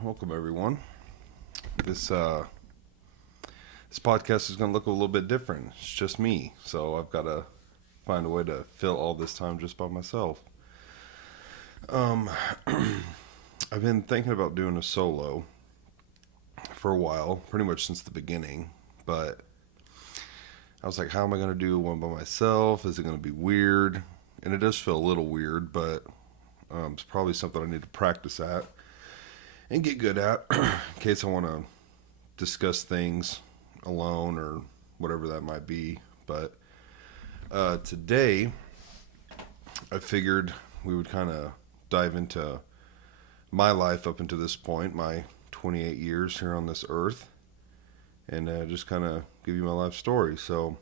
Welcome everyone. This this podcast is going to look a little bit different. It's just me, so I've got to find a way to fill all this time just by myself. Um, I've been thinking about doing a solo for a while, pretty much since the beginning. But I was like, how am I going to do one by myself? Is it going to be weird? And it does feel a little weird, but it's probably something I need to practice at and get good at in case I want to discuss things alone or whatever that might be. But today, I figured we would kind of dive into my life up until this point, my 28 years here on this earth, and just kind of give you my life story. So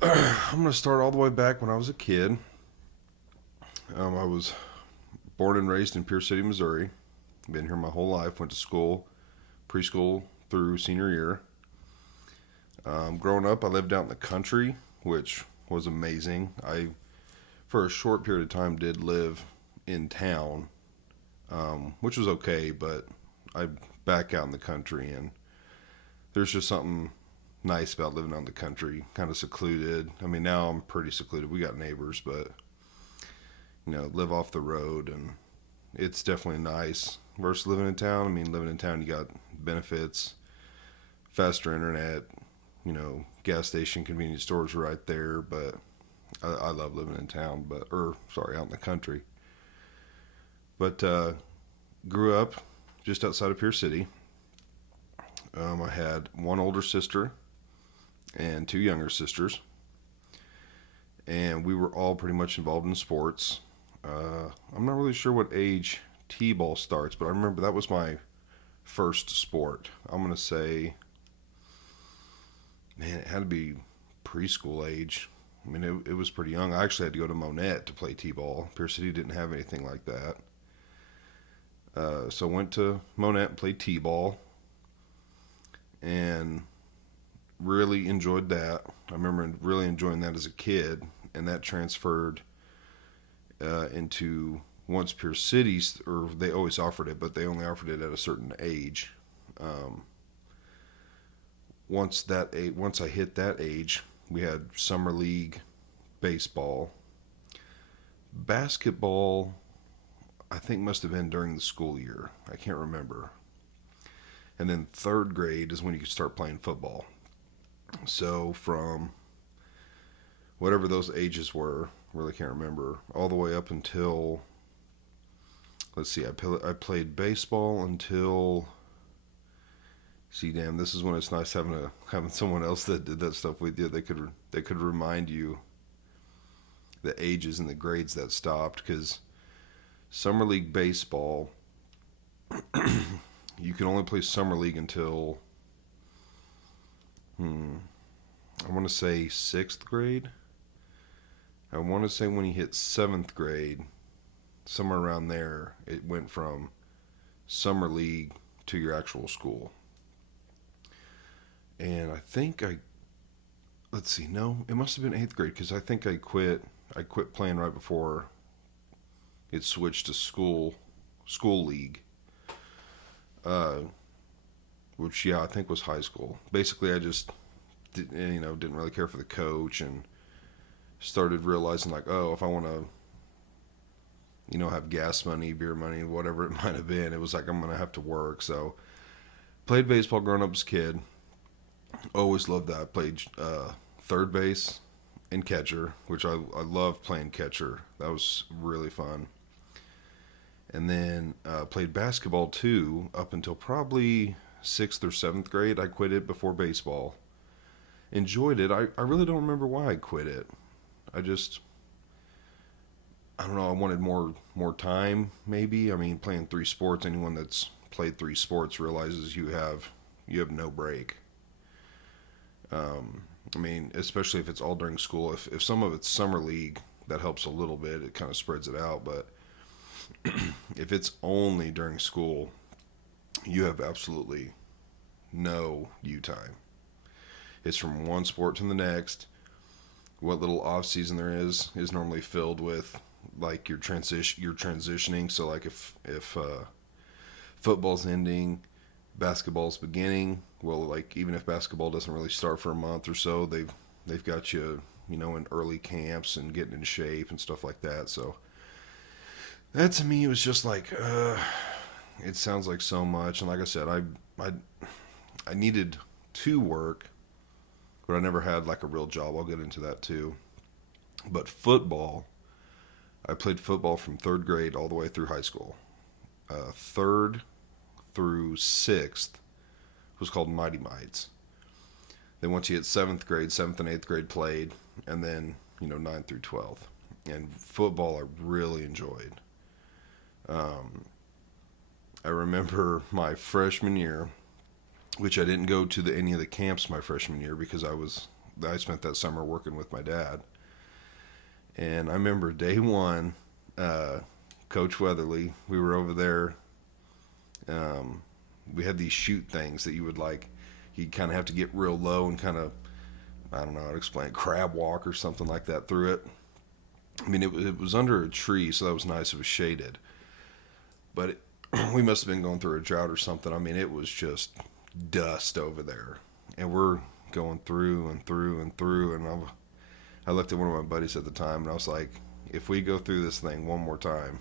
I'm going to start all the way back when I was a kid. I was born and raised in Pierce City, Missouri. Been here my whole life. Went to school, preschool through senior year. Growing up, I lived out in the country, which was amazing. I, for a short period of time, did live in town, which was okay, but I back out in the country, and there's just something nice about living out in the country, kind of secluded. I mean, now I'm pretty secluded. We got neighbors, but live off the road, and it's definitely nice versus living in town. I mean, living in town, you got benefits, faster internet, gas station, convenience stores right there. But I love living in town, out in the country. But grew up just outside of Pierce City. I had one older sister and two younger sisters, and we were all pretty much involved in sports. I'm not really sure what age T-ball starts, but I remember that was my first sport. I'm going to say, man, it had to be preschool age. I mean, it was pretty young. I actually had to go to Monette to play T-ball. Pierce City didn't have anything like that. So I went to Monette and played T-ball and really enjoyed that. I remember really enjoying that as a kid, and that transferred into once Pierce City's, or they always offered it, but they only offered it at a certain age. Once I hit that age, we had summer league baseball, basketball. I think must have been during the school year. I can't remember. And then third grade is when you could start playing football. So from whatever those ages were, really can't remember, all the way up until, let's see, I played baseball until, see, damn, this is when it's nice having someone else that did that stuff with you. They could remind you the ages and the grades that stopped, because summer league baseball, you can only play summer league until I want to say sixth grade. I want to say when you hit seventh grade, somewhere around there, it went from summer league to your actual school. And I think let's see, no, it must have been eighth grade, because I think I quit playing right before it switched to school league, which, yeah, I think was high school. Basically, I just didn't really care for the coach, and started realizing, like, oh, if I want to have gas money, beer money, whatever it might have been, it was like I'm gonna have to work. So played baseball growing up as a kid. Always loved that. Played third base and catcher, which I love playing catcher. That was really fun. And then played basketball too up until probably sixth or seventh grade. I quit it before baseball. Enjoyed it. I really don't remember why I quit it. I don't know, I wanted more time, maybe. I mean, playing three sports, anyone that's played three sports realizes you have no break. I mean, especially if it's all during school. If some of it's summer league, that helps a little bit. It kind of spreads it out. But if it's only during school, you have absolutely no you time. It's from one sport to the next. What little off season there is normally filled with, like, you're transitioning. So like if football's ending, basketball's beginning. Well, like even if basketball doesn't really start for a month or so, they've got you, in early camps and getting in shape and stuff like that. So that to me was just like, it sounds like so much. And like I said, I needed to work, but I never had like a real job. I'll get into that too. But football, I played football from third grade all the way through high school. Third through sixth was called Mighty Mites. Then once you hit seventh grade, seventh and eighth grade played, and then ninth through 12th. And football I really enjoyed. I remember my freshman year, which I didn't go to any of the camps my freshman year because I spent that summer working with my dad. And I remember day one, Coach Weatherly, we were over there. We had these chute things that you'd kind of have to get real low and kind of, I don't know how to explain it, crab walk or something like that through it. I mean, it was under a tree, so that was nice. It was shaded. But we must have been going through a drought or something. I mean, it was just dust over there. And we're going through and through and through. And I looked at one of my buddies at the time, and I was like, if we go through this thing one more time,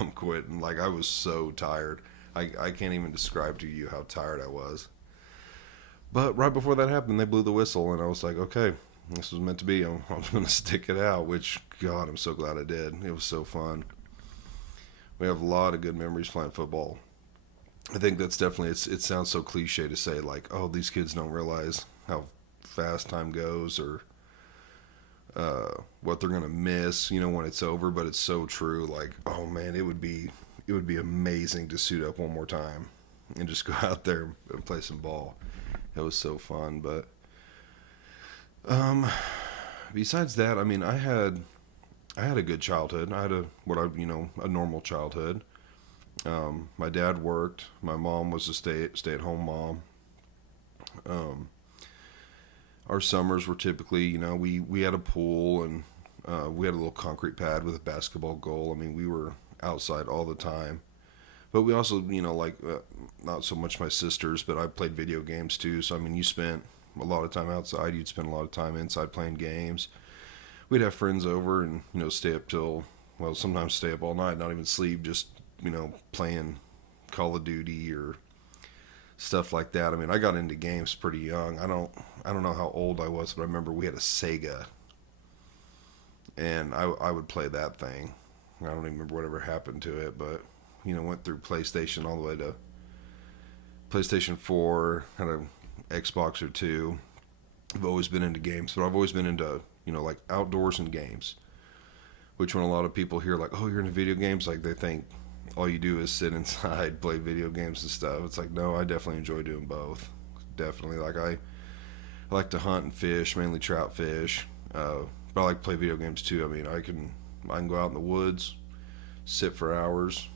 I'm quitting. Like, I was so tired. I can't even describe to you how tired I was. But right before that happened, they blew the whistle, and I was like, okay, this was meant to be. I'm going to stick it out, which, God, I'm so glad I did. It was so fun. We have a lot of good memories playing football. I think that's definitely, it sounds so cliche to say, like, oh, these kids don't realize how fast time goes or what they're going to miss, when it's over, but it's so true. Like, oh, man, it would be amazing to suit up one more time and just go out there and play some ball. It was so fun. But besides that, I mean, I had a good childhood. I had a normal childhood. My dad worked. My mom was a stay-at-home mom. Our summers were typically, we had a pool and we had a little concrete pad with a basketball goal. I mean, we were outside all the time. But we also, not so much my sisters, but I played video games too. So, I mean, you spent a lot of time outside. You'd spend a lot of time inside playing games. We'd have friends over and, stay up sometimes stay up all night, not even sleep, just, playing Call of Duty or stuff like that. I mean, I got into games pretty young. I don't know how old I was, but I remember we had a Sega, and I would play that thing. I don't even remember whatever happened to it, but went through PlayStation all the way to PlayStation 4, had a Xbox or two. I've always been into games, but I've always been into like outdoors and games. Which when a lot of people hear like, oh, you're into video games, like they think all you do is sit inside, play video games and stuff. It's like, no, I definitely enjoy doing both. Definitely. Like I like to hunt and fish, mainly trout fish. But I like to play video games too. I mean, I can go out in the woods, sit for hours,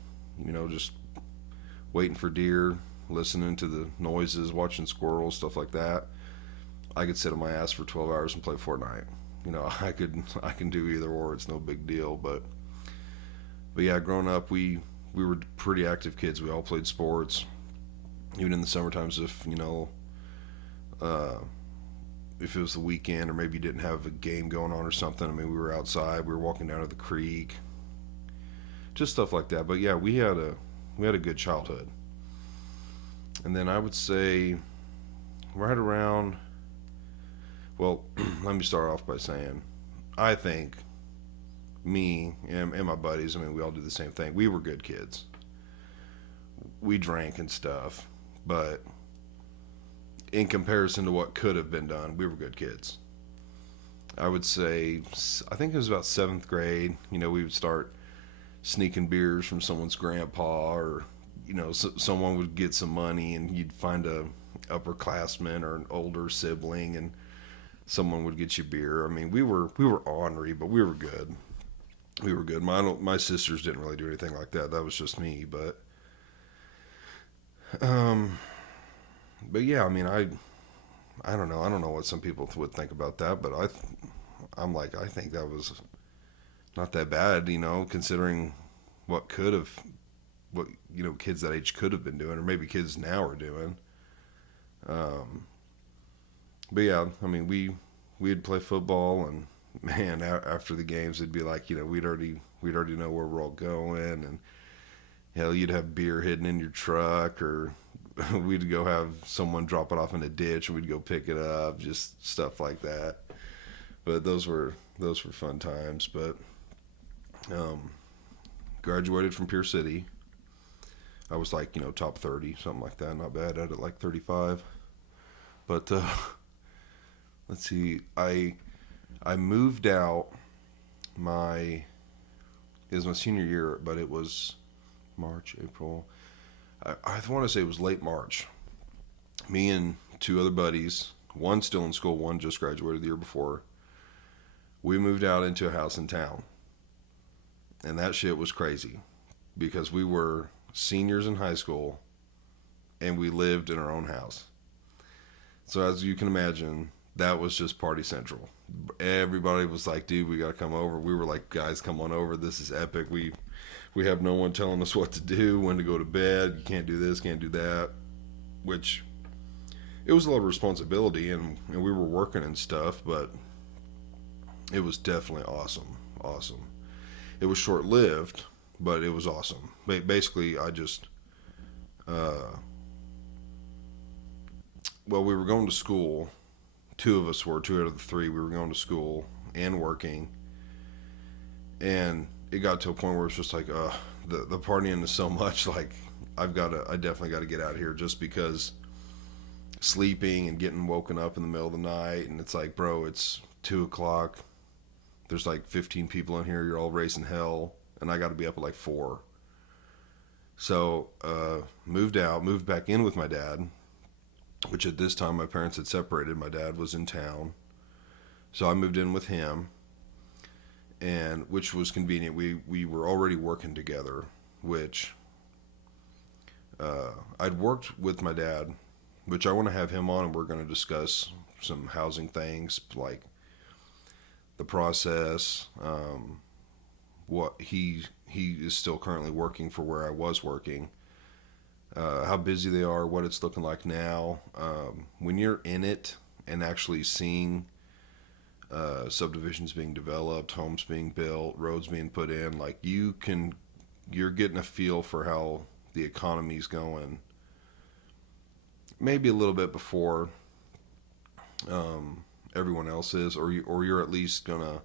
just waiting for deer, listening to the noises, watching squirrels, stuff like that. I could sit on my ass for 12 hours and play Fortnite. I can do either or. It's no big deal. But yeah, growing up, we were pretty active kids. We all played sports, even in the summer times. If if it was the weekend or maybe you didn't have a game going on or something, I mean, we were outside. We were walking down to the creek, just stuff like that. But yeah, we had a good childhood. And then I would say right around. Well, let me start off by saying, I think me and my buddies, I mean, we all do the same thing. We were good kids. We drank and stuff, but in comparison to what could have been done, we were good kids. I would say, I think it was about 7th grade, we would start sneaking beers from someone's grandpa, or, someone would get some money and you'd find a upperclassman or an older sibling and someone would get you beer. I mean, we were ornery, but we were good. We were good. My sisters didn't really do anything like that. That was just me. But yeah, I mean, I don't know. I don't know what some people would think about that, but I'm like, I think that was not that bad, considering what could have what kids that age could have been doing, or maybe kids now are doing. But yeah, I mean, we'd play football, and man, after the games, it'd be like we'd already know where we're all going, and hell, you'd have beer hidden in your truck, or we'd go have someone drop it off in a ditch, and we'd go pick it up, just stuff like that. But those were fun times. But graduated from Pierce City. I was like top 30, something like that. Not bad at it, like 35. But let's see, I moved out it was my senior year, but it was March, April. I want to say it was late March. Me and two other buddies, one still in school, one just graduated the year before. We moved out into a house in town. And that shit was crazy because we were seniors in high school and we lived in our own house. So as you can imagine, that was just party central. Everybody was like, dude, we got to come over. We were like, guys, come on over. This is epic. We have no one telling us what to do, when to go to bed. You can't do this, can't do that. Which, it was a lot of responsibility, and we were working and stuff, but it was definitely awesome. Awesome. It was short-lived, but it was awesome. Basically, I just... well, we were going to school. Two of us were. Two out of the three. We were going to school and working. And it got to a point where it's just like, the partying is so much. Like, I definitely got to get out of here, just because sleeping and getting woken up in the middle of the night. And it's like, bro, it's 2 o'clock. There's like 15 people in here. You're all raising hell. And I got to be up at like 4. So, moved back in with my dad, which at this time my parents had separated. My dad was in town. So I moved in with him, and which was convenient. We were already working together, which I'd worked with my dad, which I want to have him on, and we're going to discuss some housing things, like the process, what he is still currently working for where I was working, how busy they are, what it's looking like now. When you're in it and actually seeing subdivisions being developed, homes being built, roads being put in, like you're getting a feel for how the economy's going. Maybe a little bit before everyone else is, or you're at least gonna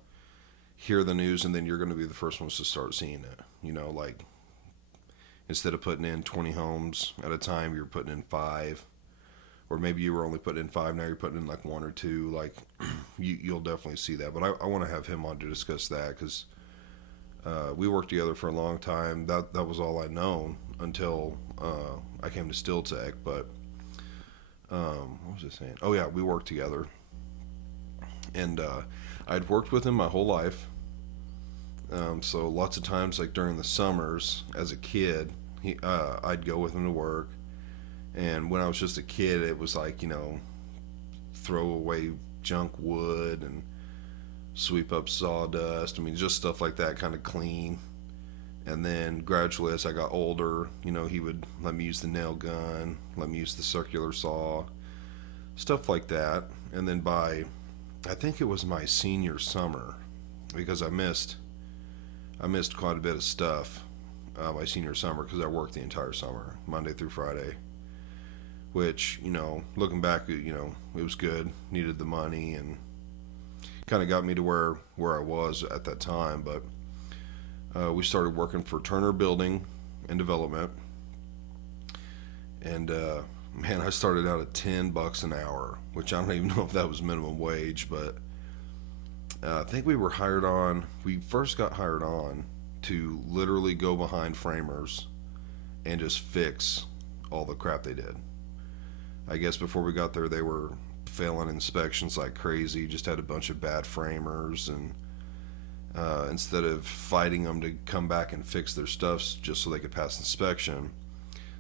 hear the news, and then you're gonna be the first ones to start seeing it. Like, instead of putting in 20 homes at a time, you're putting in 5. Or maybe you were only putting in 5, now you're putting in like 1 or 2. Like, you'll definitely see that. But I want to have him on to discuss that, because we worked together for a long time. That was all I'd known until I came to Steel Tech. But what was I saying? Oh yeah, we worked together. And I'd worked with him my whole life. So lots of times, like during the summers as a kid, I'd go with him to work. And when I was just a kid, it was like, throw away junk wood and sweep up sawdust. I mean, just stuff like that, kind of clean. And then gradually, as I got older, he would let me use the nail gun, let me use the circular saw, stuff like that. And then I think it was my senior summer, because I missed quite a bit of stuff my senior summer, because I worked the entire summer, Monday through Friday. Which, looking back, it was good. Needed the money, and kind of got me to where I was at that time. But we started working for Turner Building and Development. And, man, I started out at $10 an hour, which I don't even know if that was minimum wage. But I think we first got hired on to literally go behind framers and just fix all the crap they did. I guess before we got there, they were failing inspections like crazy, just had a bunch of bad framers, and instead of fighting them to come back and fix their stuff just so they could pass inspection,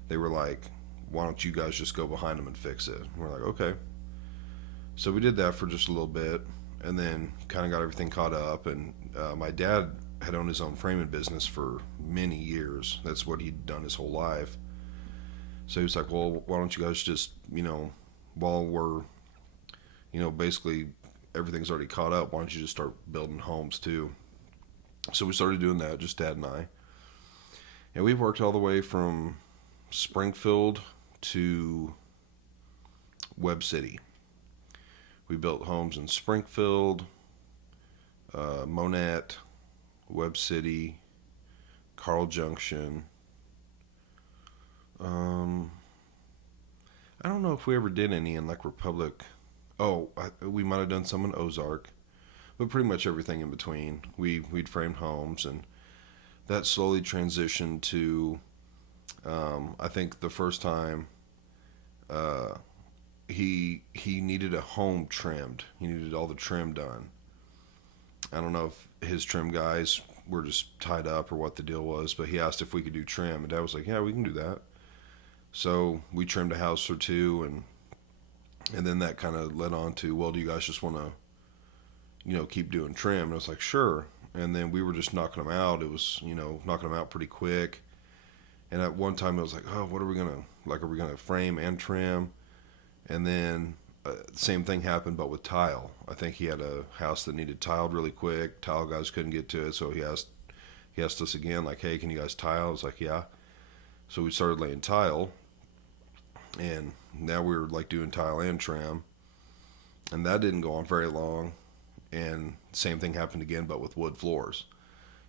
they were like, why don't you guys just go behind them and fix it? And we're like, okay. So we did that for just a little bit, and then kind of got everything caught up. And my dad had owned his own framing business for many years. That's what he'd done his whole life. So he was like, well, why don't you guys just, while we're, basically everything's already caught up, why don't you just start building homes too? So we started doing that, just Dad and I. And we've worked all the way from Springfield to Webb City. We built homes in Springfield, Monette, Webb City, Carl Junction. I don't know if we ever did any in like Republic. Oh, we might have done some in Ozark, but pretty much everything in between. We'd framed homes, and that slowly transitioned to. I think the first time he needed a home trimmed. He needed all the trim done. I don't know if his trim guys were just tied up or what the deal was, but he asked if we could do trim, and Dad was like, "Yeah, we can do that." So we trimmed a house or two, and then that kind of led on to, well, do you guys just want to, keep doing trim? And I was like, sure. And then we were just knocking them out. It was, knocking them out pretty quick. And at one time, it was like, oh, what are we gonna like? Are we gonna frame and trim? And then the same thing happened, but with tile. I think he had a house that needed tiled really quick. Tile guys couldn't get to it, so he asked us again, like, hey, can you guys tile? I was like, yeah. So we started laying tile, and now we were like doing tile and trim, and that didn't go on very long. And same thing happened again, but with wood floors.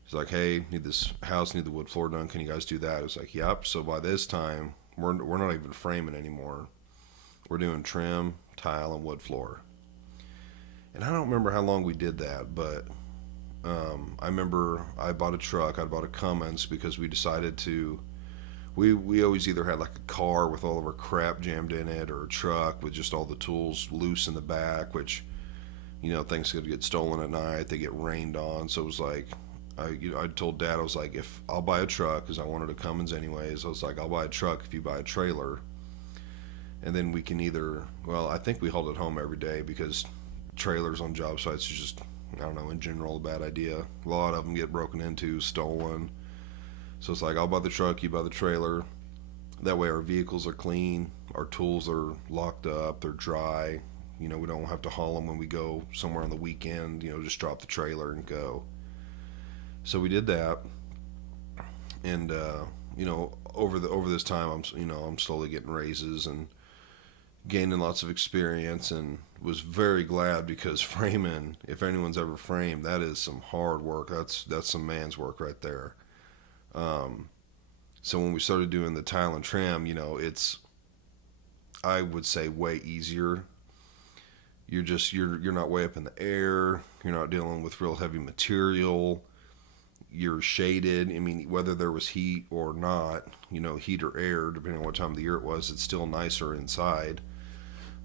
He's like, hey, need this house, need the wood floor done. Can you guys do that? I was like, yep. So by this time, we're not even framing anymore. We're doing trim, tile, and wood floor. And I don't remember how long we did that, but I remember I bought a truck. I bought a Cummins because we decided to. We always either had like a car with all of our crap jammed in it, or a truck with just all the tools loose in the back, which, things could get stolen at night. They get rained on. So it was like, I told Dad, I was like, if I'll buy a truck, because I wanted a Cummins anyways. I was like, I'll buy a truck if you buy a trailer. And then we can either, well, I think we hauled it home every day because trailers on job sites are just, I don't know, in general, a bad idea. A lot of them get broken into, stolen. So it's like, I'll buy the truck, you buy the trailer. That way our vehicles are clean, our tools are locked up, they're dry. We don't have to haul them when we go somewhere on the weekend, just drop the trailer and go. So we did that. And, over this time, I'm slowly getting raises and gaining lots of experience, and was very glad, because framing, if anyone's ever framed, that is some hard work. That's some man's work right there. So when we started doing the tile and trim, it's, I would say, way easier. You're not way up in the air. You're not dealing with real heavy material. You're shaded. I mean, whether there was heat or not, heat or air, depending on what time of the year it was, it's still nicer inside.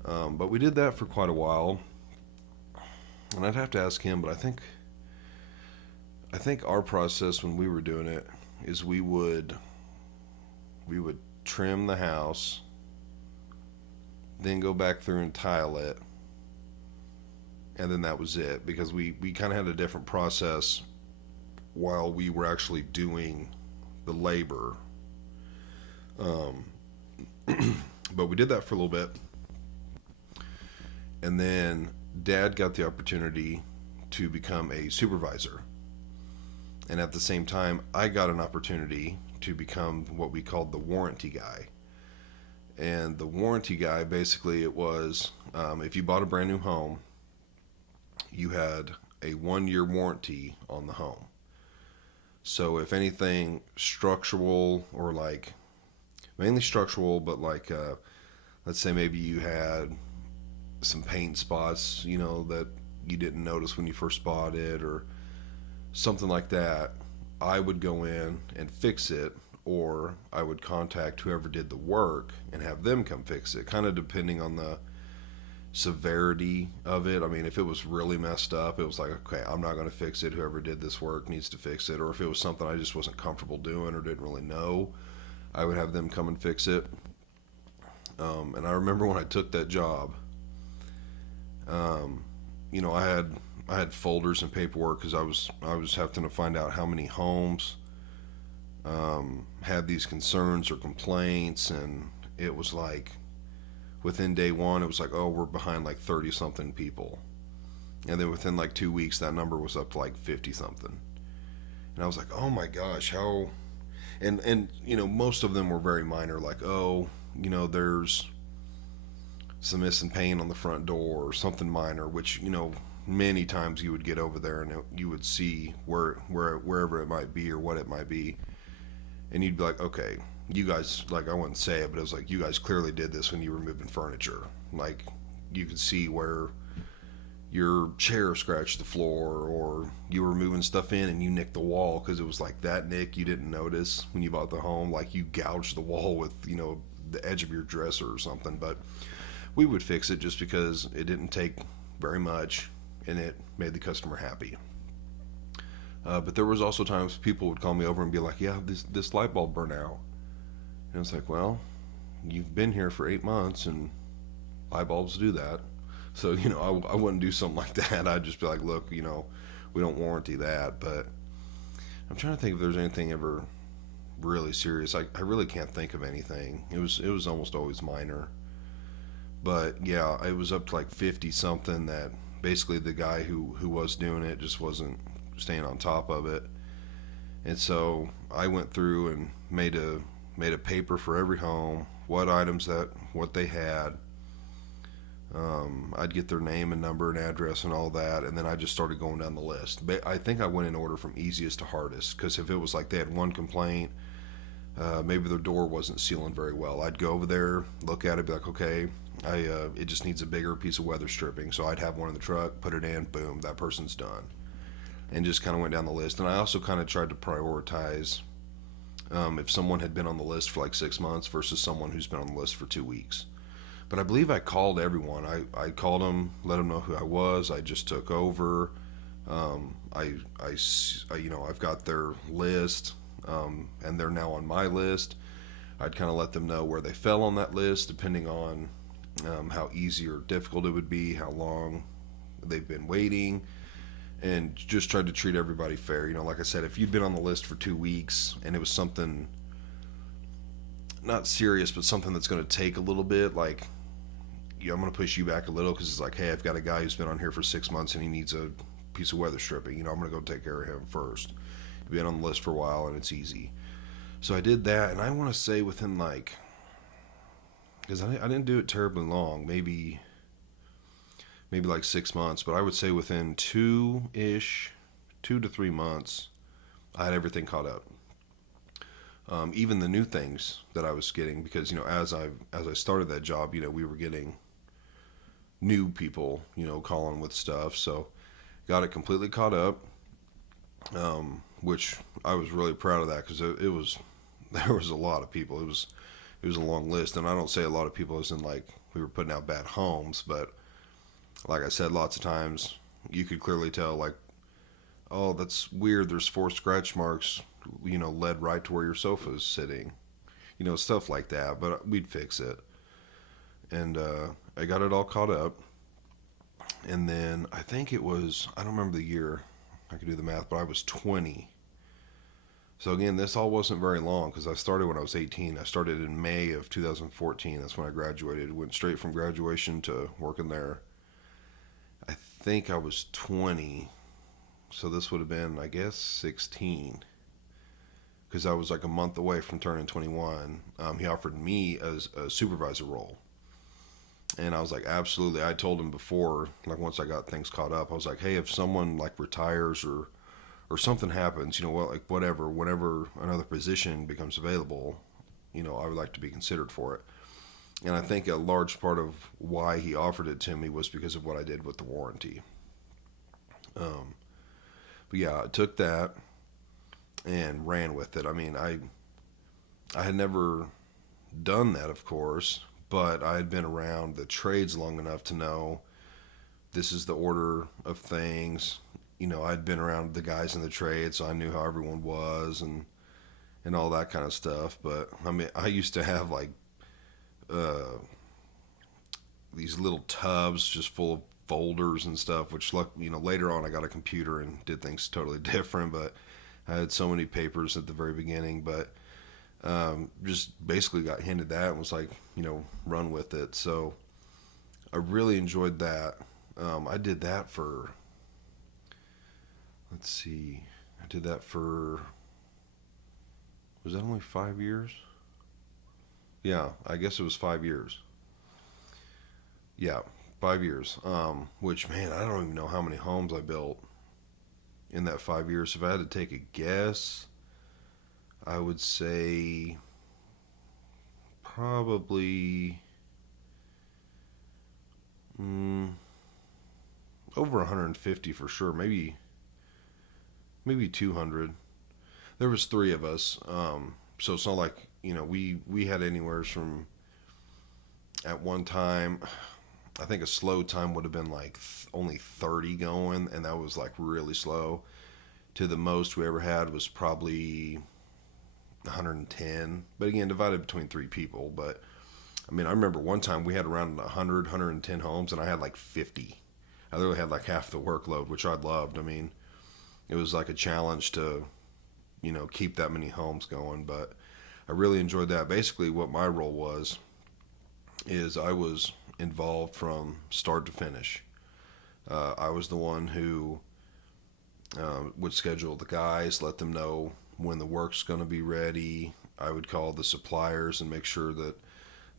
But we did that for quite a while, and I'd have to ask him, but I think our process when we were doing it is we would trim the house, then go back through and tile it, and then that was it, because we kind of had a different process while we were actually doing the labor. But we did that for a little bit, and then Dad got the opportunity to become a supervisor. And at the same time, I got an opportunity to become what we called the warranty guy. And the warranty guy, basically, it was, if you bought a brand new home, you had a 1-year warranty on the home. So if anything structural, or like, mainly structural, but like, let's say maybe you had some paint spots, that you didn't notice when you first bought it, or something like that, I would go in and fix it, or I would contact whoever did the work and have them come fix it, kind of depending on the severity of it. I mean, if it was really messed up, it was like, okay, I'm not going to fix it. Whoever did this work needs to fix it. Or if it was something I just wasn't comfortable doing or didn't really know, I would have them come and fix it. And I remember when I took that job, I had folders and paperwork because I was having to find out how many homes had these concerns or complaints, and it was like within day one, it was like, oh, we're behind like 30 something people, and then within like 2 weeks, that number was up to like 50 something, and I was like, oh my gosh, how? And most of them were very minor, like, oh, there's some missing paint on the front door or something minor, which many times you would get over there and you would see wherever it might be or what it might be, and you'd be like, okay, you guys, like, I wouldn't say it, but it was like, you guys clearly did this when you were moving furniture. Like, you could see where your chair scratched the floor, or you were moving stuff in and you nicked the wall because it was like that nick you didn't notice when you bought the home, like you gouged the wall with the edge of your dresser or something. But we would fix it just because it didn't take very much and it made the customer happy. But there was also times people would call me over and be like, yeah, this light bulb burnt out. And it's like, well, you've been here for 8 months and light bulbs do that. So, I wouldn't do something like that. I'd just be like, look, we don't warranty that. But I'm trying to think if there's anything ever really serious. I really can't think of anything. It was almost always minor. But yeah, it was up to like 50 something that basically the guy who was doing it just wasn't staying on top of it. And so I went through and made a paper for every home, what they had. I'd get their name and number and address and all that, and then I just started going down the list. But I think I went in order from easiest to hardest, because if it was like they had one complaint, maybe their door wasn't sealing very well, I'd go over there, look at it, be like, okay, it just needs a bigger piece of weather stripping. So I'd have one in the truck, put it in, boom, that person's done. And just kind of went down the list. And I also kind of tried to prioritize if someone had been on the list for like 6 months versus someone who's been on the list for 2 weeks. But I believe I called everyone. I called them, let them know who I was. I just took over. I've got their list, and they're now on my list. I'd kind of let them know where they fell on that list, depending on how easy or difficult it would be, how long they've been waiting, and just tried to treat everybody fair. Like I said, if you'd been on the list for 2 weeks and it was something not serious, but something that's going to take a little bit, like, I'm going to push you back a little because it's like, hey, I've got a guy who's been on here for 6 months and he needs a piece of weather stripping. I'm going to go take care of him first. You've been on the list for a while and it's easy. So I did that, and I want to say within because I didn't do it terribly long, maybe like 6 months, but I would say within 2 to 3 months, I had everything caught up. Even the new things that I was getting, because as I started that job, we were getting new people calling with stuff, so got it completely caught up, which I was really proud of that, because it was there was a lot of people. It was a long list, and I don't say a lot of people as in like we were putting out bad homes, but like I said, lots of times you could clearly tell, like, oh, that's weird, there's 4 scratch marks led right to where your sofa is sitting, stuff like that. But we'd fix it, and I got it all caught up. And then I think it was, I don't remember the year, I could do the math, but I was 20. So again, this all wasn't very long, because I started when I was 18. I started in May of 2014. That's when I graduated. Went straight from graduation to working there. I think I was 20, so this would have been, I guess, 16, because I was like a month away from turning 21. He offered me as a supervisor role, and I was like, absolutely. I told him before, like, once I got things caught up, I was like, hey, if someone like retires or something happens, like whatever, whenever another position becomes available, I would like to be considered for it. And I think a large part of why he offered it to me was because of what I did with the warranty. But yeah, I took that and ran with it. I mean, I had never done that, of course, but I had been around the trades long enough to know this is the order of things. I'd been around the guys in the trade, so I knew how everyone was and all that kind of stuff. But I mean, I used to have like these little tubs just full of folders and stuff, which later on I got a computer and did things totally different, but I had so many papers at the very beginning, but just basically got handed that and was like, run with it. So I really enjoyed that. I did that for, let's see, I did that for, was that only 5 years? Yeah, I guess it was 5 years. Yeah, 5 years. Which, man, I don't even know how many homes I built in that 5 years. If I had to take a guess, I would say probably over 150 for sure. Maybe 200. There was three of us, so it's not like we had anywhere from, at one time, I think a slow time would have been like only 30 going, and that was like really slow. To the most we ever had was probably 110, but again, divided between three people. But I mean, I remember one time we had around 110 homes, and I had like 50. I literally had like half the workload, which I loved. I mean, it was like a challenge to, keep that many homes going, but I really enjoyed that. Basically, what my role was is I was involved from start to finish. I was the one who would schedule the guys, let them know when the work's going to be ready. I would call the suppliers and make sure that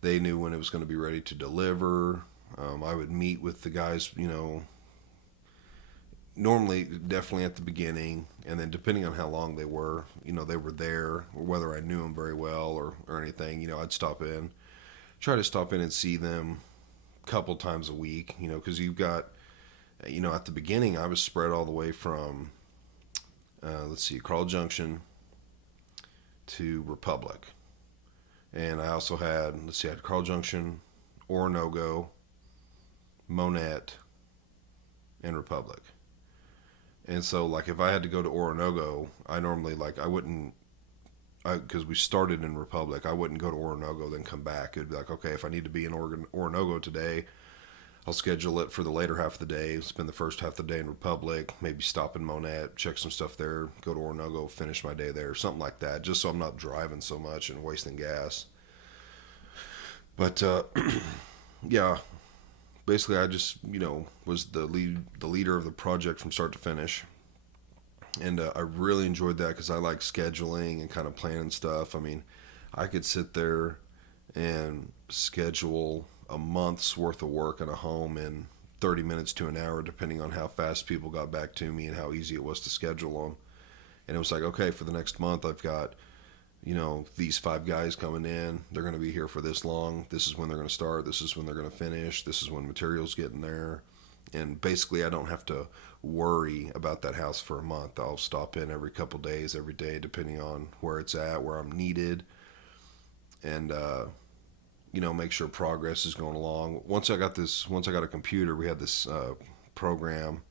they knew when it was going to be ready to deliver. I would meet with the guys, normally definitely at the beginning, and then depending on how long they were there, or whether I knew them very well or anything, I'd try to stop in and see them a couple times a week, because you've got, at the beginning I was spread all the way from, Carl Junction to Republic. And I also had, I had Carl Junction, Oronogo, Monette, and Republic. And so, like, if I had to go to Oronogo, I normally, I wouldn't, because we started in Republic, I wouldn't go to Oronogo, then come back. It'd be like, okay, if I need to be in Oronogo today, I'll schedule it for the later half of the day, spend the first half of the day in Republic, maybe stop in Monette, check some stuff there, go to Oronogo, finish my day there, something like that, just so I'm not driving so much and wasting gas. But, yeah, basically I just, was the leader of the project from start to finish. And I really enjoyed that because I like scheduling and kind of planning stuff. I mean, I could sit there and schedule a month's worth of work in a home in 30 minutes to an hour, depending on how fast people got back to me and how easy it was to schedule them. And it was like, okay, for the next month, I've got, these 5 guys coming in. They're going to be here for this long. This is when they're going to start. This is when they're going to finish. This is when materials get in there. And basically, I don't have to worry about that house for a month. I'll stop in every couple days, every day, depending on where it's at, where I'm needed, and make sure progress is going along. Once I got a computer, we had this program,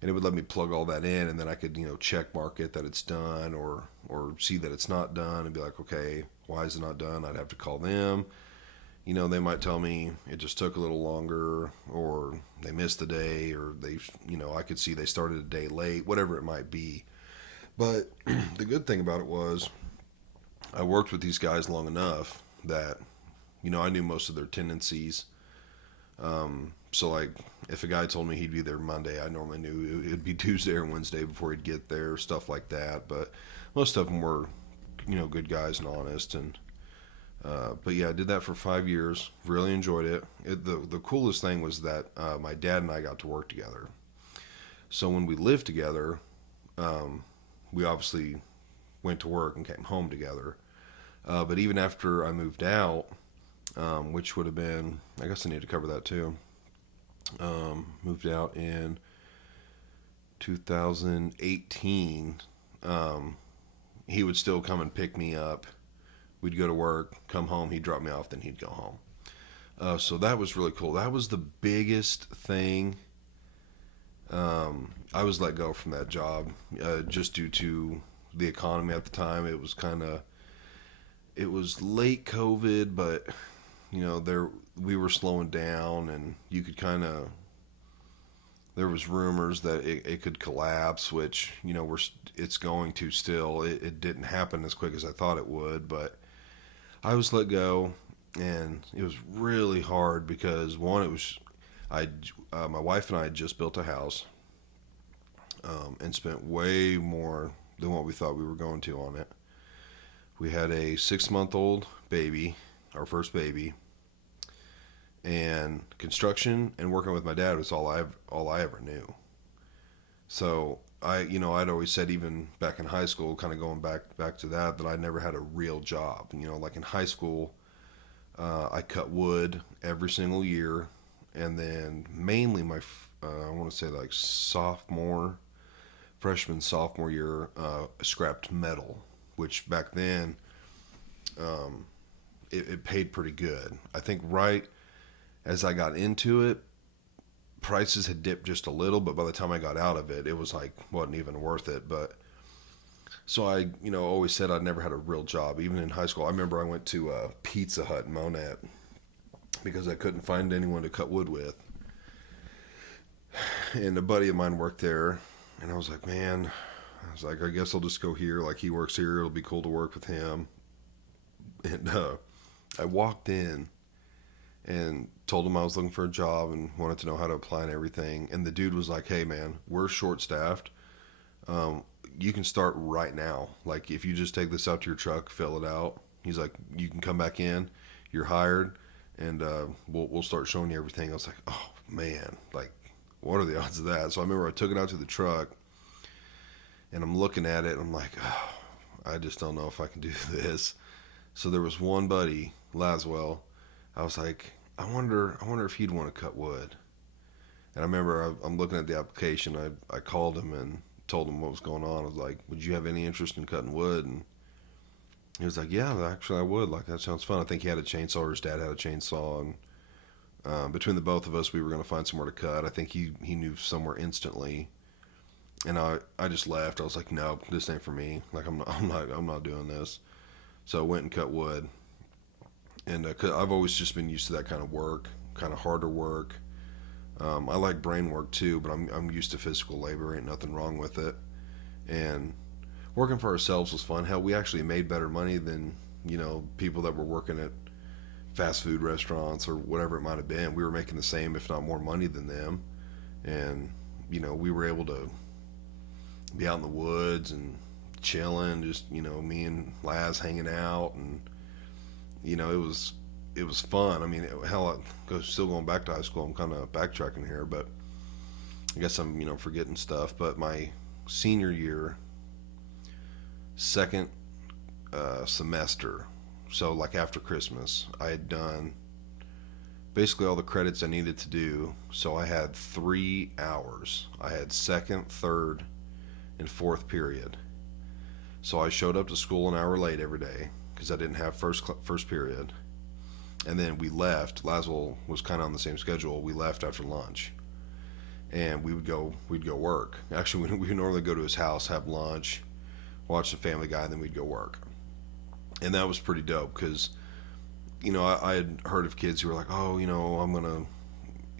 and it would let me plug all that in, and then I could check mark it that it's done, or see that it's not done, and be like, okay, why is it not done? I'd have to call them. They might tell me it just took a little longer, or they missed the day, or I could see they started a day late, whatever it might be. But the good thing about it was I worked with these guys long enough that, I knew most of their tendencies. So like if a guy told me he'd be there Monday, I normally knew it'd be Tuesday or Wednesday before he'd get there, stuff like that. But most of them were, good guys and honest. And but yeah, I did that for 5 years. Really enjoyed it. The coolest thing was that my dad and I got to work together. So when we lived together, we obviously went to work and came home together. But even after I moved out, which would have been, I guess I need to cover that too. Moved out in 2018. He would still come and pick me up. We'd go to work, come home, he'd drop me off, then he'd go home. So that was really cool. That was the biggest thing. I was let go from that job just due to the economy at the time. It was late COVID, but we were slowing down, and you could kind of there was rumors that it could collapse, which, it's going to still. It didn't happen as quick as I thought it would, but I was let go, and it was really hard because one, it was my wife and I had just built a house, and spent way more than what we thought we were going to on it. We had a 6-month-old baby, our first baby, and construction and working with my dad was all I ever knew. So I'd always said, even back in high school, kind of going back to that I never had a real job. Like in high school, I cut wood every single year, and then mainly my I want to say like freshman sophomore year, scrapped metal, which back then, it paid pretty good. I think right as I got into it, prices had dipped just a little, but by the time I got out of it, it was like wasn't even worth it. But so I, always said I'd never had a real job, even in high school. I remember I went to Pizza Hut in Monette because I couldn't find anyone to cut wood with, and a buddy of mine worked there, and I was like, man, I guess I'll just go here. Like, he works here, it'll be cool to work with him. And I walked in and told him I was looking for a job and wanted to know how to apply and everything. And the dude was like, hey man, we're short staffed. You can start right now. Like, if you just take this out to your truck, fill it out. He's like, you can come back in, you're hired, and we'll start showing you everything. I was like, oh man, like, what are the odds of that? So I remember I took it out to the truck, and I'm looking at it, and I'm like, oh, I just don't know if I can do this. So there was one buddy, Laswell. I was like, I wonder if he'd want to cut wood. And I remember I'm looking at the application. I called him and told him what was going on. I was like, would you have any interest in cutting wood? And he was like, yeah, actually I would. Like, that sounds fun. I think he had a chainsaw, or his dad had a chainsaw. And between the both of us, we were going to find somewhere to cut. I think he knew somewhere instantly. And I just left. I was like, no, this ain't for me. Like, I'm not doing this. So I went and cut wood. And 'cause I've always just been used to that kind of work, kind of harder work. I like brain work too, but I'm used to physical labor. Ain't nothing wrong with it. And working for ourselves was fun. Hell, we actually made better money than people that were working at fast food restaurants or whatever it might have been. We were making the same, if not more, money than them. And we were able to be out in the woods and chilling, just me and Laz hanging out, and it was fun. I mean, still going back to high school. I'm kind of backtracking here, but I guess I'm forgetting stuff. But my senior year, second semester, so like after Christmas, I had done basically all the credits I needed to do. So I had 3 hours. I had second, third, and fourth period. So I showed up to school an hour late every day because I didn't have first period. And then we left. Laswell was kind of on the same schedule. We left after lunch, and we'd go work. Actually, we normally go to his house, have lunch, watch the Family Guy, and then we'd go work. And that was pretty dope because, I had heard of kids who were like, oh, I'm gonna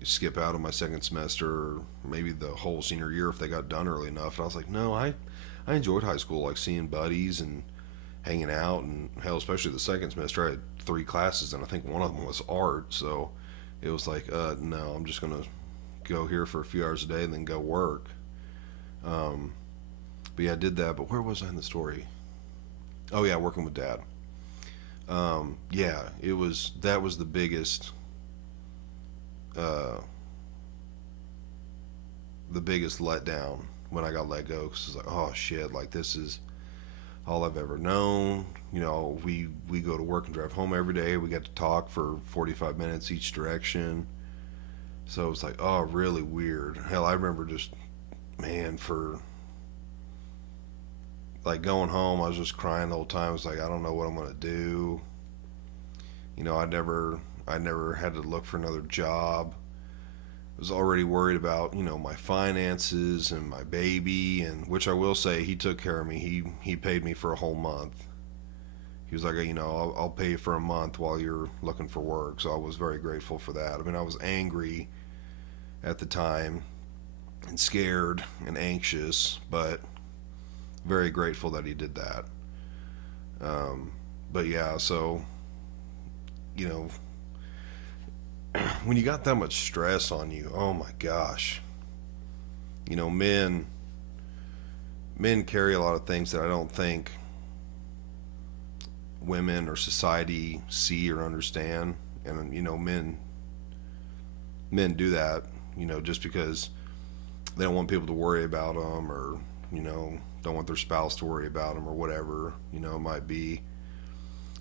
skip out on my second semester, or maybe the whole senior year if they got done early enough. And I was like, no, I enjoyed high school, like seeing buddies and hanging out, and hell, especially the second semester, I had 3 classes, and I think one of them was art. So it was like, no, I'm just gonna go here for a few hours a day and then go work. But yeah, I did that. But where was I in the story? Oh yeah, working with Dad. Yeah, that was the biggest letdown when I got let go, because it's like, oh shit, like, this is all I've ever known. We go to work and drive home every day. We get to talk for 45 minutes each direction. So it was like, oh, really weird. Hell, I remember just, man, for like going home, I was just crying the whole time. I was like, I don't know what I'm gonna do. I never had to look for another job. I was already worried about, my finances and my baby, and which I will say, he took care of me. He paid me for a whole month. He was like, I'll pay you for a month while you're looking for work. So I was very grateful for that. I mean, I was angry at the time, and scared and anxious, but very grateful that he did that. Um, but yeah, so, you know, when you got that much stress on you, oh my gosh, men carry a lot of things that I don't think women or society see or understand. And men do that, just because they don't want people to worry about them, or don't want their spouse to worry about them, or whatever it might be.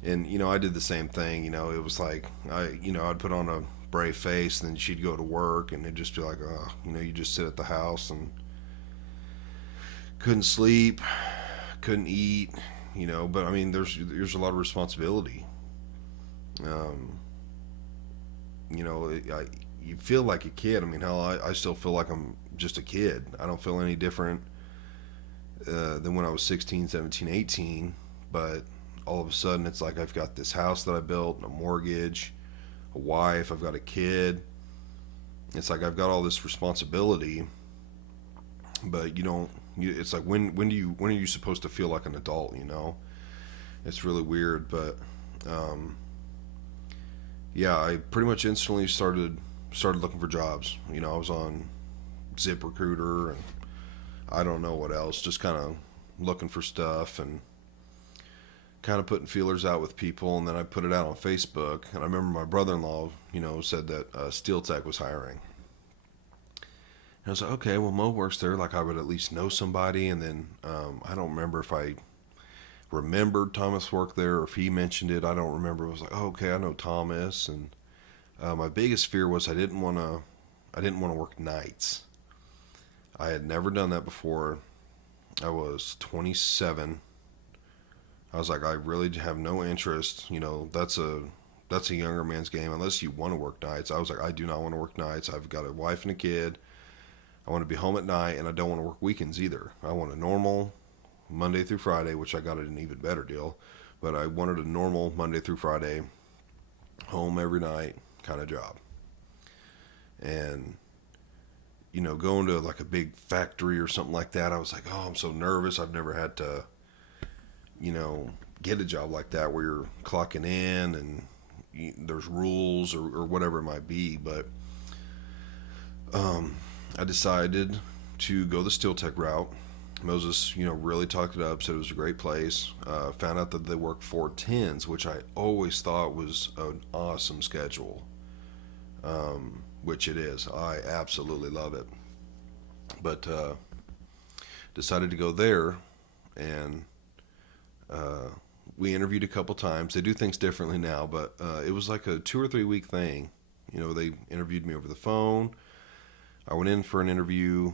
And I did the same thing. It was like I'd put on a brave face, and then she'd go to work, and it'd just be like, oh, you just sit at the house and couldn't sleep, couldn't eat, but I mean, there's a lot of responsibility. um you feel like a kid. I mean, hell, I still feel like I'm just a kid. I don't feel any different than when I was 16, 17, 18. But all of a sudden, it's like I've got this house that I built, a mortgage, a wife, I've got a kid. It's like I've got all this responsibility, but it's like, when are you supposed to feel like an adult? It's really weird. But yeah, I pretty much instantly started looking for jobs. I was on ZipRecruiter, and I don't know what else, just kind of looking for stuff and kind of putting feelers out with people. And then I put it out on Facebook, and I remember my brother-in-law, said that Steel Tech was hiring. And I was like, okay, well, Mo works there, like I would at least know somebody. And then I don't remember if I remembered Thomas worked there or if he mentioned it. I don't remember. It was like, oh, okay, I know Thomas. And my biggest fear was I didn't want to work nights. I had never done that before. I was 27. I was like, I really have no interest. That's a younger man's game unless you want to work nights. I was like, I do not want to work nights. I've got a wife and a kid. I want to be home at night, and I don't want to work weekends either. I want a normal Monday through Friday, which I got an even better deal. But I wanted a normal Monday through Friday, home every night kind of job. And going to like a big factory or something like that, I was like, oh, I'm so nervous. I've never had to, get a job like that where you're clocking in and there's rules or whatever it might be. But I decided to go the Steel Tech route. Moses, really talked it up, said it was a great place. Found out that they work 4/10s, which I always thought was an awesome schedule, which it is. I absolutely love it. But decided to go there, and we interviewed a couple times. They do things differently now, but it was like a 2 or 3 week thing. They interviewed me over the phone. I went in for an interview.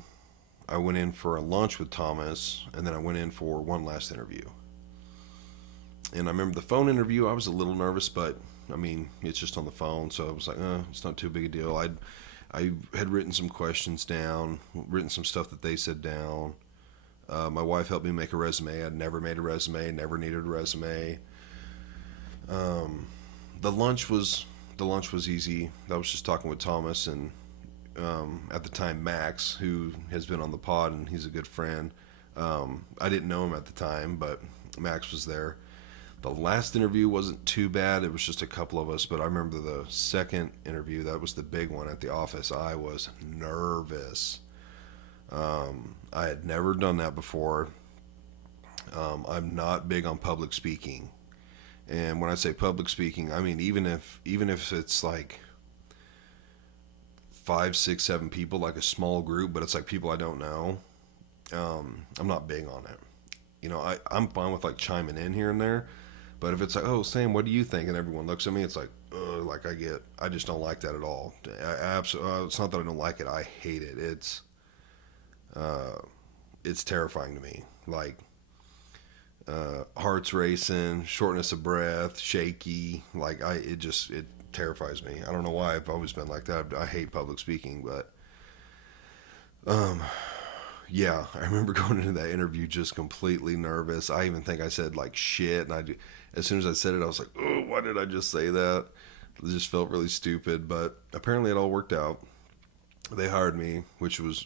I went in for a lunch with Thomas, and then I went in for one last interview. And I remember the phone interview, I was a little nervous, but I mean, it's just on the phone, so I was like, it's not too big a deal. I had written some questions down, written some stuff that they said down. My wife helped me make a resume. I'd never made a resume, never needed a resume. The lunch was easy. I was just talking with Thomas and at the time Max, who has been on the pod, and he's a good friend. I didn't know him at the time, but Max was there. The last interview wasn't too bad. It was just a couple of us, but I remember the second interview, that was the big one at the office. I was nervous. I had never done that before. I'm not big on public speaking. And when I say public speaking, I mean even if it's like 5, 6, 7 people, like a small group, but it's like people I don't know. I'm not big on it. I'm fine with like chiming in here and there, but if it's like, oh, Sam, what do you think? And everyone looks at me, it's like, like I just don't like that at all. It's not that I don't like it. I hate it. It's terrifying to me. Like, heart's racing, shortness of breath, shaky. Like it terrifies me. I don't know why. I've always been like that. I hate public speaking, but yeah, I remember going into that interview just completely nervous. I even think I said like shit, and as soon as I said it, I was like, oh, why did I just say that? It just felt really stupid, but apparently it all worked out. They hired me, which was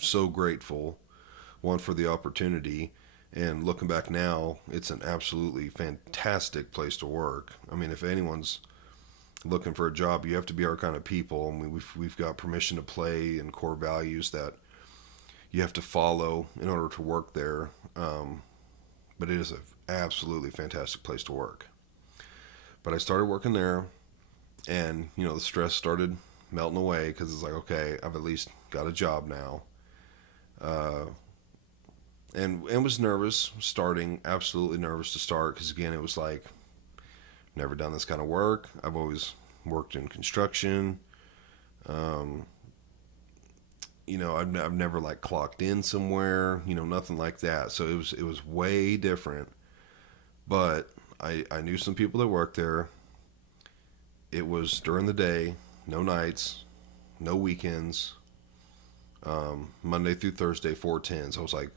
so grateful, one, for the opportunity, and looking back now, it's an absolutely fantastic place to work. I mean, if anyone's looking for a job, you have to be our kind of people. I mean, we've got permission to play and core values that you have to follow in order to work there. But it is an absolutely fantastic place to work. But I started working there, and the stress started melting away because it's like, okay, I've at least got a job now. Uh, and was nervous starting, absolutely nervous to start, because again, it was like, never done this kind of work. I've always worked in construction. Um, I've never like clocked in somewhere, nothing like that. So it was way different. But I knew some people that worked there. It was during the day, no nights, no weekends, Monday through Thursday, 410s. I was like,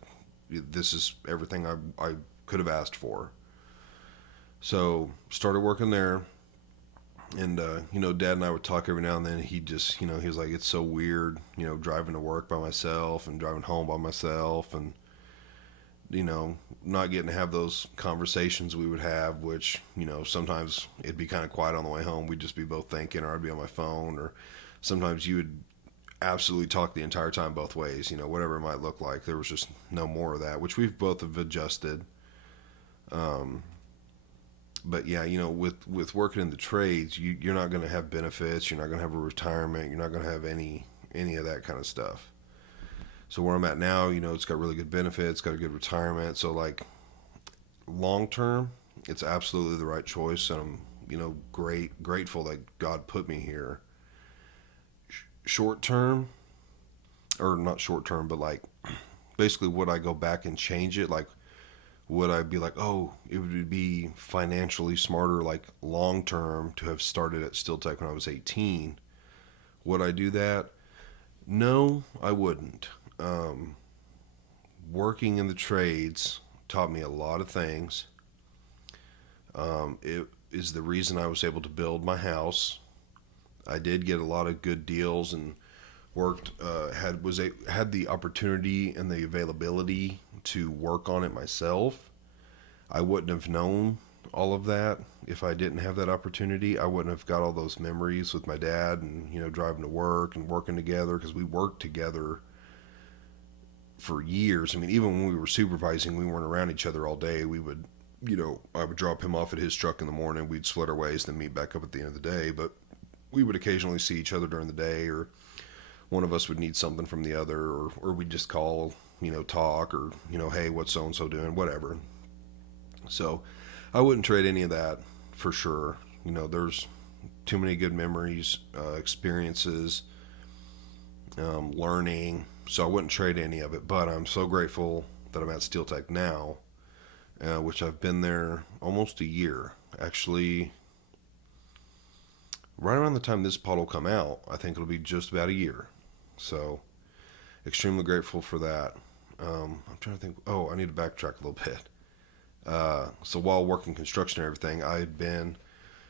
this is everything I could have asked for. So started working there, and Dad and I would talk every now and then. He just, he was like, it's so weird, driving to work by myself and driving home by myself, and not getting to have those conversations we would have, which sometimes it'd be kind of quiet on the way home. We'd just be both thinking, or I'd be on my phone, or sometimes you would absolutely talk the entire time both ways, whatever it might look like. There was just no more of that, which we've both have adjusted. But yeah, with working in the trades, you're not going to have benefits. You're not going to have a retirement. You're not going to have any of that kind of stuff. So where I'm at now, it's got really good benefits, got a good retirement. So like long term, it's absolutely the right choice, and I'm grateful that God put me here. Short term, or not short term, but like basically, would I go back and change it? Like, would I be like, oh, it would be financially smarter, like long term, to have started at Steel Tech when I was 18? Would I do that? No, I wouldn't. Working in the trades taught me a lot of things. It is the reason I was able to build my house. I did get a lot of good deals and worked, had the opportunity and the availability to work on it myself. I wouldn't have known all of that if I didn't have that opportunity. I wouldn't have got all those memories with my dad, and driving to work and working together, because we worked together for years. I mean, even when we were supervising, we weren't around each other all day. We would, I would drop him off at his truck in the morning. We'd split our ways, then meet back up at the end of the day. But we would occasionally see each other during the day, or one of us would need something from the other, or we'd just call, talk, or, hey, what's so-and-so doing, whatever. So I wouldn't trade any of that for sure. There's too many good memories, experiences, learning. So I wouldn't trade any of it. But I'm so grateful that I'm at Steel Tech now, which I've been there almost a year. Actually, right around the time this pod will come out, I think it'll be just about a year. So extremely grateful for that. I'm trying to think. Oh, I need to backtrack a little bit. So while working construction and everything, I had been,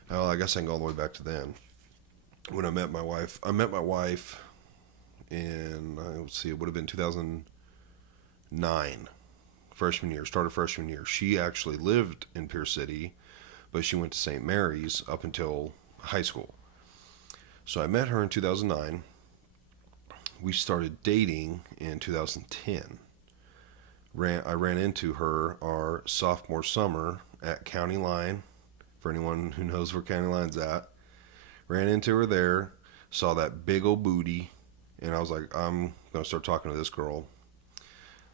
I guess I can go all the way back to then. When I met my wife in, let's see, it would have been 2009, freshman year, started freshman year. She actually lived in Pierce City, but she went to St. Mary's up until high school. So I met her in 2009. We started dating in 2010. I ran into her our sophomore summer at County Line. For anyone who knows where County Line's at, ran into her there, saw that big old booty, and I was like, I'm going to start talking to this girl.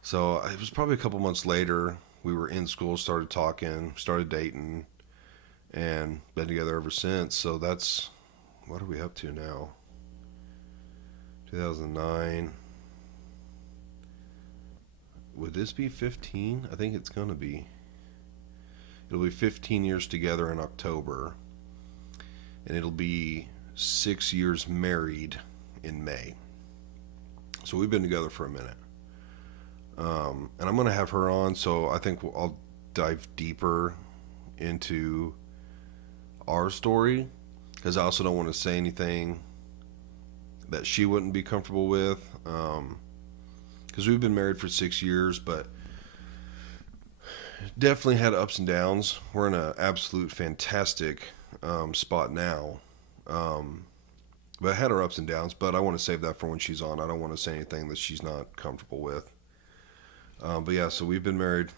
So it was probably a couple months later. We were in school, started talking, started dating, and been together ever since. So that's, what are we up to now? 2009. Would this be 15? I think it's going to be. It'll be 15 years together in October. And it'll be 6 years married in May. So we've been together for a minute. And I'm going to have her on, so I think I'll dive deeper into our story, because I also don't want to say anything that she wouldn't be comfortable with. because we've been married for 6 years, but definitely had ups and downs. We're in an absolute fantastic spot now. Um, but had our ups and downs, but I want to save that for when she's on. I don't want to say anything that she's not comfortable with. But yeah, so we've been married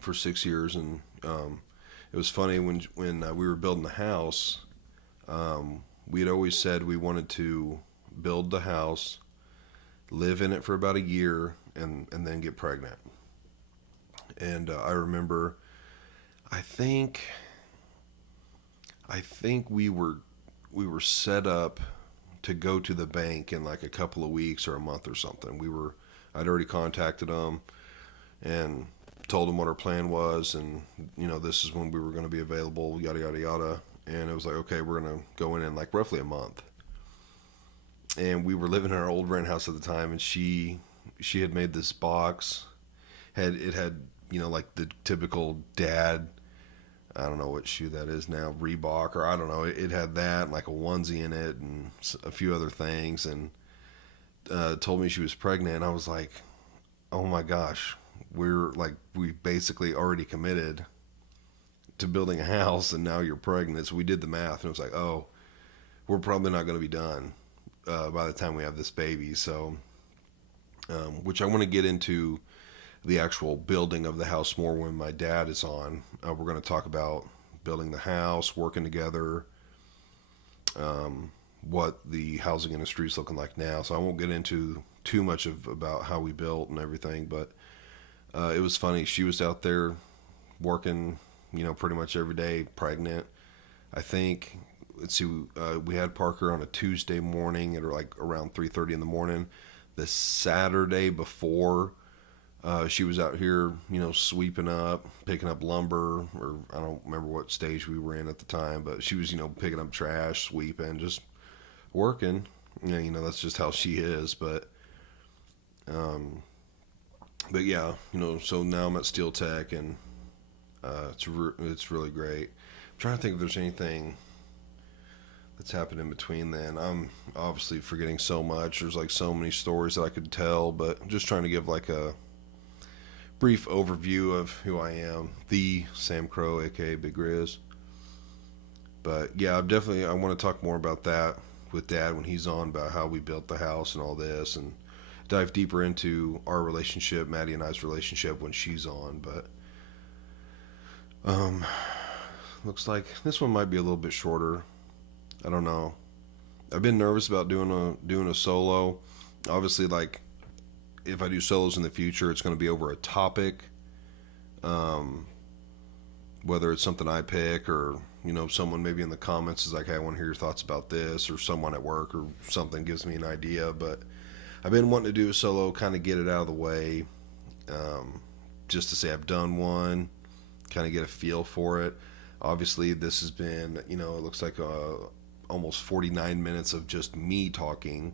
for 6 years, and it was funny when we were building the house. We had always said we wanted to build the house, live in it for about a year, and then get pregnant. And I remember, I think, I think we were set up to go to the bank in like a couple of weeks or a month or something. I'd already contacted them and told them what our plan was, and this is when we were going to be available, yada yada yada. And it was like, okay, we're going to go in like roughly a month. And we were living in our old rent house at the time, and she had made this box. It had like the typical dad, I don't know what shoe that is now, Reebok, or I don't know. It had that and like a onesie in it and a few other things, and told me she was pregnant. And I was like, oh my gosh, we basically already committed to building a house, and now you're pregnant. So we did the math, and it was like, oh, we're probably not going to be done by the time we have this baby. So, which I want to get into the actual building of the house more when my dad is on. We're going to talk about building the house, working together, what the housing industry is looking like now. So I won't get into too much about how we built and everything, but it was funny. She was out there working, pretty much every day, pregnant. I think, let's see, we had Parker on a Tuesday morning at like around 3:30 in the morning. The Saturday before, she was out here, sweeping up, picking up lumber, or I don't remember what stage we were in at the time, but she was, picking up trash, sweeping, just working. That's just how she is. But so now I'm at Steel Tech, and it's really great. I'm trying to think if there's anything that's happened in between then. I'm obviously forgetting so much. There's like so many stories that I could tell, but I'm just trying to give like a brief overview of who I am, the Sam Crow, aka BigGrizz. But yeah, I want to talk more about that with Dad when he's on, about how we built the house and all this, and dive deeper into our relationship, Maddie and I's relationship, when she's on. But looks like this one might be a little bit shorter. I don't know. I've been nervous about doing a solo. Obviously, like, if I do solos in the future, it's going to be over a topic, whether it's something I pick, or someone maybe in the comments is like, hey, I want to hear your thoughts about this, or someone at work or something gives me an idea. But I've been wanting to do a solo, kind of get it out of the way, just to say I've done one, kind of get a feel for it. Obviously, this has been, it looks like almost 49 minutes of just me talking.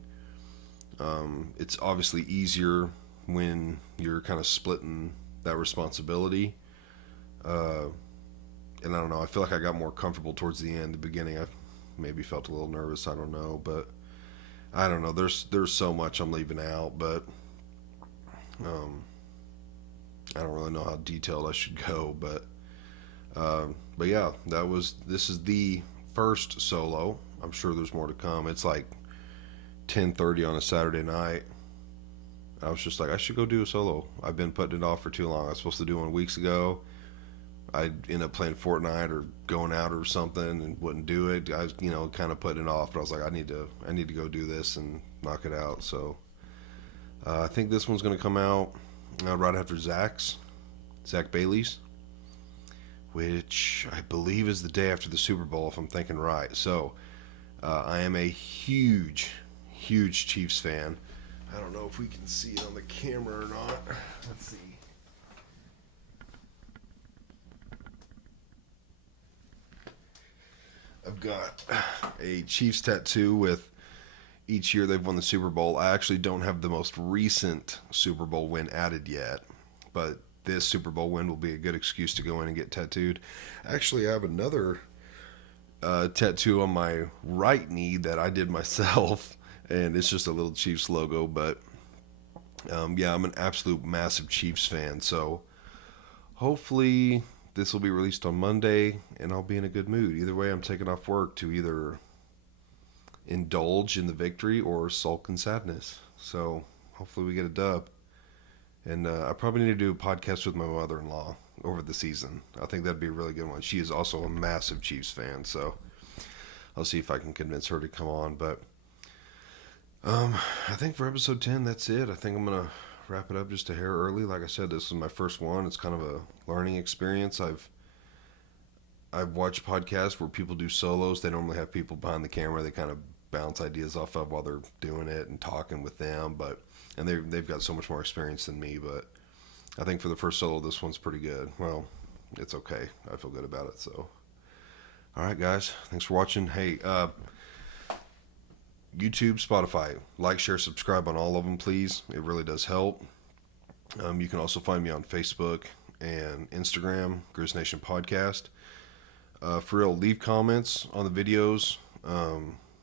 It's obviously easier when you're kind of splitting that responsibility. And I don't know, I feel like I got more comfortable towards the end. The beginning, I maybe felt a little nervous. I don't know, but I don't know. There's so much I'm leaving out, but I don't really know how detailed I should go. But yeah, this is the first solo. I'm sure there's more to come. It's like 10:30 on a Saturday night. I was just like, I should go do a solo. I've been putting it off for too long. I was supposed to do one weeks ago. I end up playing Fortnite or going out or something and wouldn't do it. I was, kind of putting it off, but I was like, I need to go do this and knock it out. So I think this one's going to come out right after Zach Bailey's, which I believe is the day after the Super Bowl, if I'm thinking right. So I am a huge Chiefs fan. I don't know if we can see it on the camera or not. Let's see. I've got a Chiefs tattoo with each year they've won the Super Bowl. I actually don't have the most recent Super Bowl win added yet, but this Super Bowl win will be a good excuse to go in and get tattooed. Actually, I have another tattoo on my right knee that I did myself, and it's just a little Chiefs logo, but Yeah, I'm an absolute massive Chiefs fan, so hopefully this will be released on Monday and I'll be in a good mood. Either way, I'm taking off work to either indulge in the victory or sulk in sadness. So hopefully we get a dub. And I probably need to do a podcast with my mother-in-law over the season. I think that'd be a really good one. She is also a massive Chiefs fan, so I'll see if I can convince her to come on. But I think for episode 10, that's it. I think I'm gonna wrap it up just a hair early. Like I said, this is my first one. It's kind of a learning experience. I've watched podcasts where people do solos. They normally have people behind the camera. They kind of bounce ideas off of while they're doing it and talking with them. And they've got so much more experience than me. But I think for the first solo, this one's pretty good. Well, it's okay. I feel good about it. So, all right, guys. Thanks for watching. Hey, YouTube, Spotify, like, share, subscribe on all of them, please. It really does help. You can also find me on Facebook and Instagram, Grizz Nation Podcast. For real, leave comments on the videos.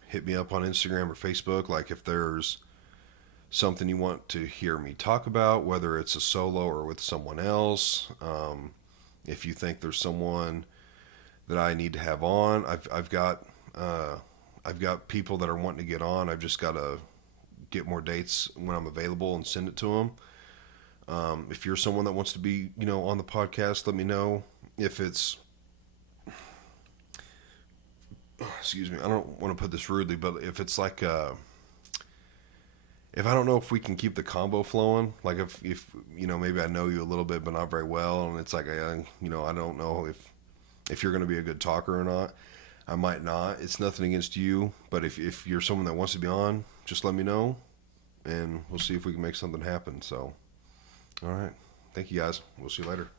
Hit me up on Instagram or Facebook. Like if there's something you want to hear me talk about, whether it's a solo or with someone else. If you think there's someone that I need to have on, I've got people that are wanting to get on. I've just got to get more dates when I'm available and send it to them. If you're someone that wants to be, on the podcast, let me know. If it's, excuse me, I don't want to put this rudely, but if it's like, if I don't know if we can keep the combo flowing, like if maybe I know you a little bit, but not very well, and it's like, I don't know if you're going to be a good talker or not. I might not. It's nothing against you, but if you're someone that wants to be on, just let me know, and we'll see if we can make something happen. So, all right. Thank you, guys. We'll see you later.